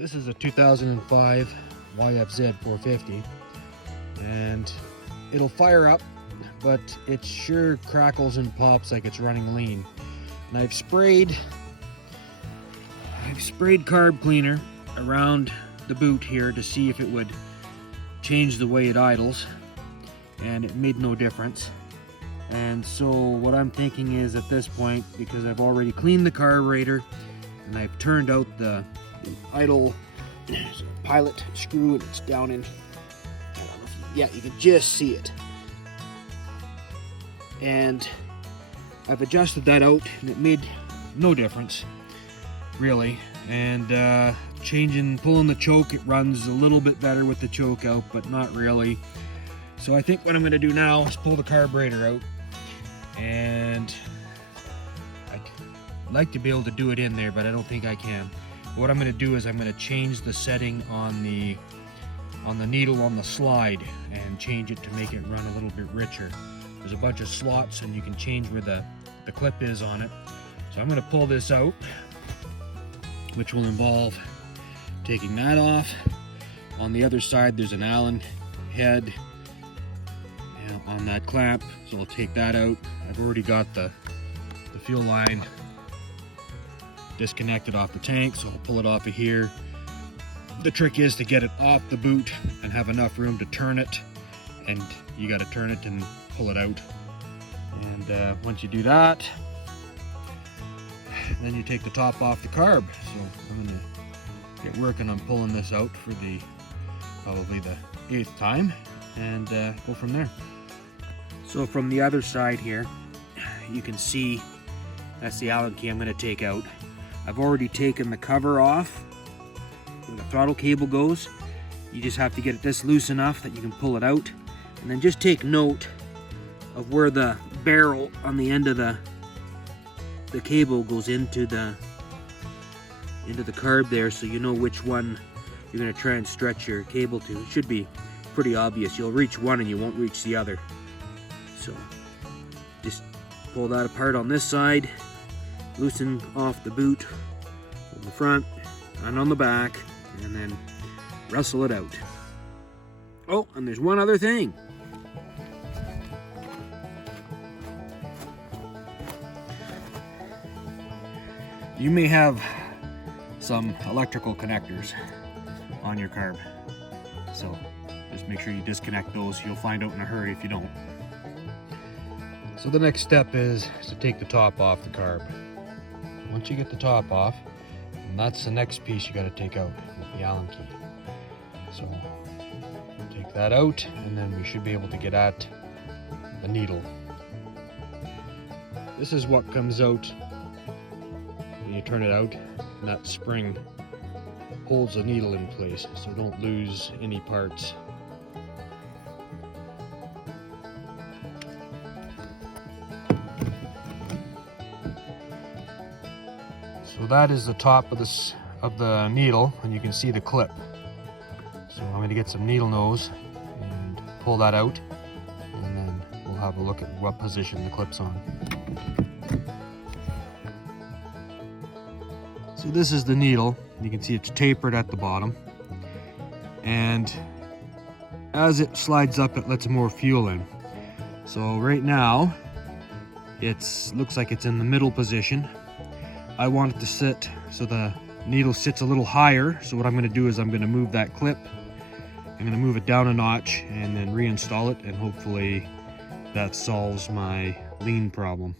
This is a 2005 YFZ 450, and it'll fire up, but it sure crackles and pops like it's running lean. And I've sprayed carb cleaner around the boot here to see if it would change the way it idles, and it made no difference. And so what I'm thinking is, at this point, because I've already cleaned the carburetor and I've turned out the idle pilot screw, and it's down in, I don't know if you can just see it. And I've adjusted that out and it made no difference really. And pulling the choke, it runs a little bit better with the choke out, but not really. So I think what I'm going to do now is pull the carburetor out, and I'd like to be able to do it in there, but I don't think I can. What I'm going to do is I'm going to change the setting on the needle on the slide and change it to make it run a little bit richer. There's a bunch of slots and you can change where the clip is on it. So I'm going to pull this out, which will involve taking that off. On the other side there's an Allen head on that clamp, so I'll take that out. I've already got the fuel line disconnected off the tank, so I'll pull it off of here. The trick is to get it off the boot and have enough room to turn it, and you got to turn it and pull it out. And once you do that, then you take the top off the carb. So I'm going to get working on pulling this out for probably the 8th time, and go from there. So from the other side here, you can see that's the Allen key I'm going to take out. I've already taken the cover off where the throttle cable goes. You just have to get it this loose enough that you can pull it out, and then just take note of where the barrel on the end of the cable goes into the carb there, so you know which one you're going to try and stretch your cable to. It should be pretty obvious. You'll reach one and you won't reach the other. So just pull that apart on this side, loosen off the boot on the front and on the back, and then wrestle it out. Oh, and there's one other thing. You may have some electrical connectors on your carb, so just make sure you disconnect those. You'll find out in a hurry if you don't. So the next step is to take the top off the carb. Once you get the top off, and that's the next piece you got to take out with the Allen key. So take that out, and then we should be able to get at the needle. This is what comes out when you turn it out, and that spring holds the needle in place, so don't lose any parts. So that is the top of the needle, and you can see the clip. So I'm going to get some needle nose and pull that out, and then we'll have a look at what position the clip's on. So this is the needle. You can see it's tapered at the bottom, and as it slides up, it lets more fuel in. So right now it looks like it's in the middle position. I want it to sit so the needle sits a little higher. So what I'm going to do is I'm going to move that clip. I'm going to move it down a notch and then reinstall it, and hopefully that solves my lean problem.